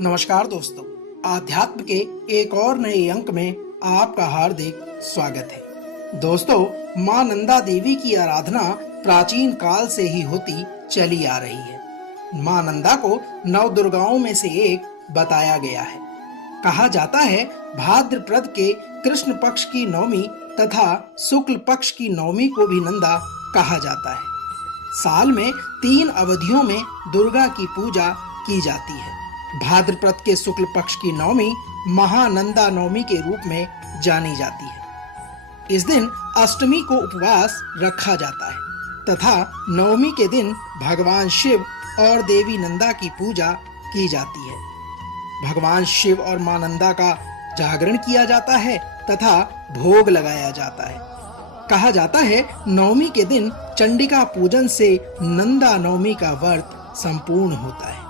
नमस्कार दोस्तों, आध्यात्म के एक और नए अंक में आपका हार्दिक स्वागत है। दोस्तों, मां नंदा देवी की आराधना प्राचीन काल से ही होती चली आ रही है। मां नंदा को नव दुर्गाओं में से एक बताया गया है। कहा जाता है भाद्रपद के कृष्ण पक्ष की नवमी तथा शुक्ल पक्ष की नवमी को भी नंदा कहा जाता है। साल में 3 अवधियों में दुर्गा की पूजा की जाती है। भाद्रपद के शुक्ल पक्ष की नवमी महानंदा नवमी के रूप में जानी जाती है। इस दिन अष्टमी को उपवास रखा जाता है तथा नवमी के दिन भगवान शिव और देवी नंदा की पूजा की जाती है। भगवान शिव और मां नंदा का जागरण किया जाता है तथा भोग लगाया जाता है। कहा जाता है नवमी के दिन चंडिका पूजन से नंदा नवमी का व्रत संपूर्ण होता है।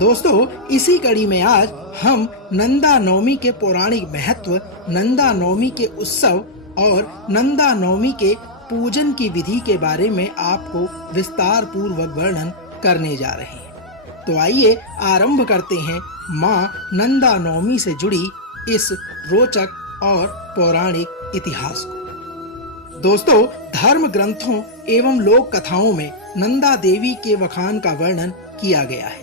दोस्तों, इसी कड़ी में आज हम नंदा नवमी के पौराणिक महत्व, नंदा नवमी के उत्सव और नंदा नवमी के पूजन की विधि के बारे में आपको विस्तार पूर्वक वर्णन करने जा रहे हैं। तो आइए आरंभ करते हैं मां नंदा नवमी से जुड़ी इस रोचक और पौराणिक इतिहास को। दोस्तों, धर्म ग्रंथों एवं लोक कथाओं में नंदा देवी के वखान का वर्णन किया गया है।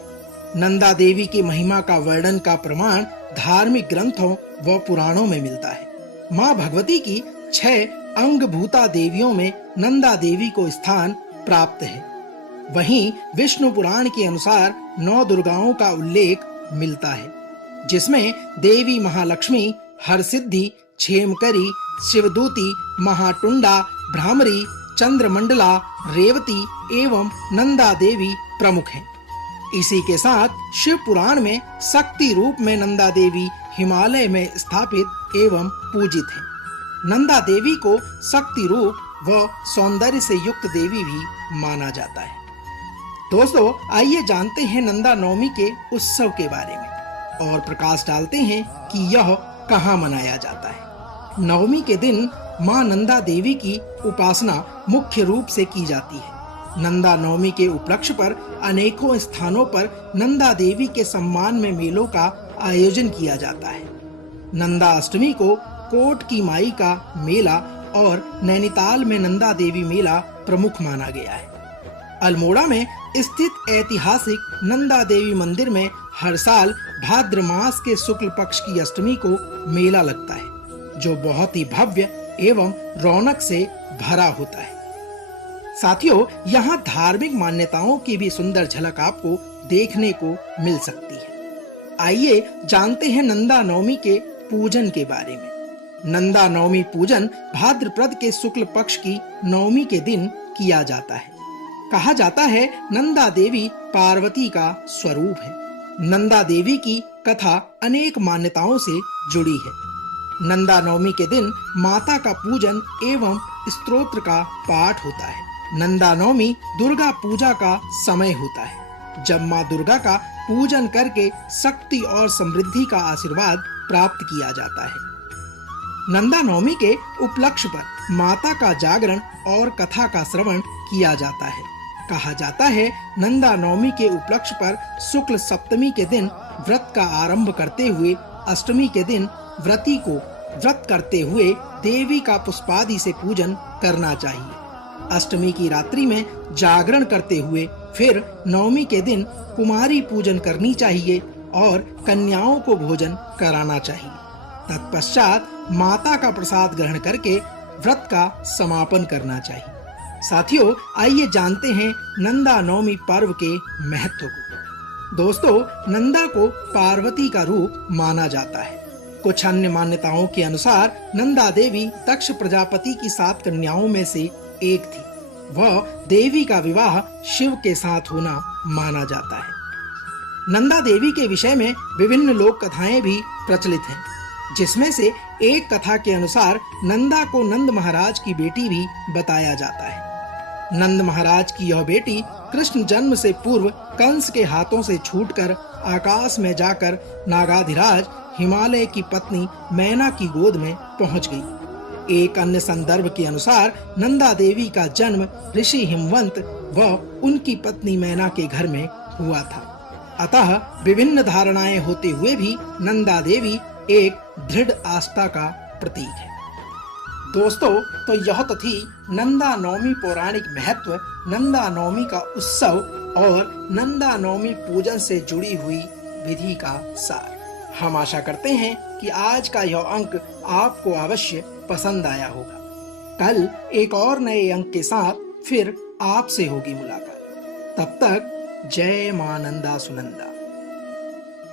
नंदा देवी की महिमा का वर्णन का प्रमाण धार्मिक ग्रंथों व पुराणों में मिलता है। मां भगवती की 6 अंगभूता देवियों में नंदा देवी को स्थान प्राप्त है। वहीं विष्णु पुराण के अनुसार 9 दुर्गाओं का उल्लेख मिलता है, जिसमें देवी महालक्ष्मी, हरसिद्धि, क्षेमकरी, शिवदूती, महाटुंडा, भ्रामरी, चंद्रमंडला, रेवती एवं नंदा देवी प्रमुख हैं। इसी के साथ शिव पुराण में शक्ति रूप में नंदा देवी हिमालय में स्थापित एवं पूजित है। नंदा देवी को शक्ति रूप व सौंदर्य से युक्त देवी भी माना जाता है। दोस्तों, आइए जानते हैं नंदा नवमी के उत्सव के बारे में और प्रकाश डालते हैं कि यह कहाँ मनाया जाता है। नवमी के दिन मां नंदा देवी की उपासना मुख्य रूप से की जाती है। नंदा नवमी के उपलक्ष्य पर अनेकों स्थानों पर नंदा देवी के सम्मान में मेलों का आयोजन किया जाता है। नंदा अष्टमी को कोट की माई का मेला और नैनीताल में नंदा देवी मेला प्रमुख माना गया है। अल्मोड़ा में स्थित ऐतिहासिक नंदा देवी मंदिर में हर साल भाद्र मास के शुक्ल पक्ष की अष्टमी को मेला लगता है, जो बहुत ही भव्य एवं रौनक से भरा होता है। साथियों, यहाँ धार्मिक मान्यताओं की भी सुंदर झलक आपको देखने को मिल सकती है। आइए जानते हैं नंदा नवमी के पूजन के बारे में। नंदा नवमी पूजन भाद्रपद के शुक्ल पक्ष की नवमी के दिन किया जाता है। कहा जाता है नंदा देवी पार्वती का स्वरूप है। नंदा देवी की कथा अनेक मान्यताओं से जुड़ी है। नंदा नवमी के दिन माता का पूजन एवं स्तोत्र का पाठ होता है। नंदा नवमी दुर्गा पूजा का समय होता है, जब मां दुर्गा का पूजन करके शक्ति और समृद्धि का आशीर्वाद प्राप्त किया जाता है। नंदा नवमी के उपलक्ष्य पर माता का जागरण और कथा का श्रवण किया जाता है। कहा जाता है नंदा नवमी के उपलक्ष्य पर शुक्ल सप्तमी के दिन व्रत का आरंभ करते हुए अष्टमी के दिन व्रती को व्रत करते हुए देवी का पुष्पादि से पूजन करना चाहिए। अष्टमी की रात्रि में जागरण करते हुए फिर नवमी के दिन कुमारी पूजन करनी चाहिए और कन्याओं को भोजन कराना चाहिए। तत्पश्चात माता का प्रसाद ग्रहण करके व्रत का समापन करना चाहिए। साथियों, आइए जानते हैं नंदा नवमी पर्व के महत्व को। दोस्तों, नंदा को पार्वती का रूप माना जाता है। कुछ अन्य मान्यताओं के अनुसार नंदा देवी दक्ष प्रजापति की 7 कन्याओं में से एक थी। वह देवी का विवाह शिव के साथ होना माना जाता है। नंदा देवी के विषय में विभिन्न लोक कथाएं भी प्रचलित हैं, जिसमें से एक कथा के अनुसार नंदा को नंद महाराज की बेटी भी बताया जाता है। नंद महाराज की यह बेटी कृष्ण जन्म से पूर्व कंस के हाथों से छूटकर आकाश में जाकर नागाधिराज हिमालय की पत्नी मैना की गोद में पहुंच गई। एक अन्य संदर्भ के अनुसार नंदा देवी का जन्म ऋषि हिमवंत व उनकी पत्नी मैना के घर में हुआ था। अतः विभिन्न धारणाएं होते हुए भी नंदा देवी एक दृढ़ आस्था का प्रतीक है। दोस्तों, तो यह तो थी नंदा नवमी पौराणिक महत्व, नंदा नवमी का उत्सव और नंदा नवमी पूजन से जुड़ी हुई विधि का सार। हम आशा करते हैं कि आज का यह अंक आपको अवश्य पसंद आया होगा। कल एक और नए अंक के साथ फिर आपसे होगी मुलाकात। तब तक जय मां नंदा सुनंदा।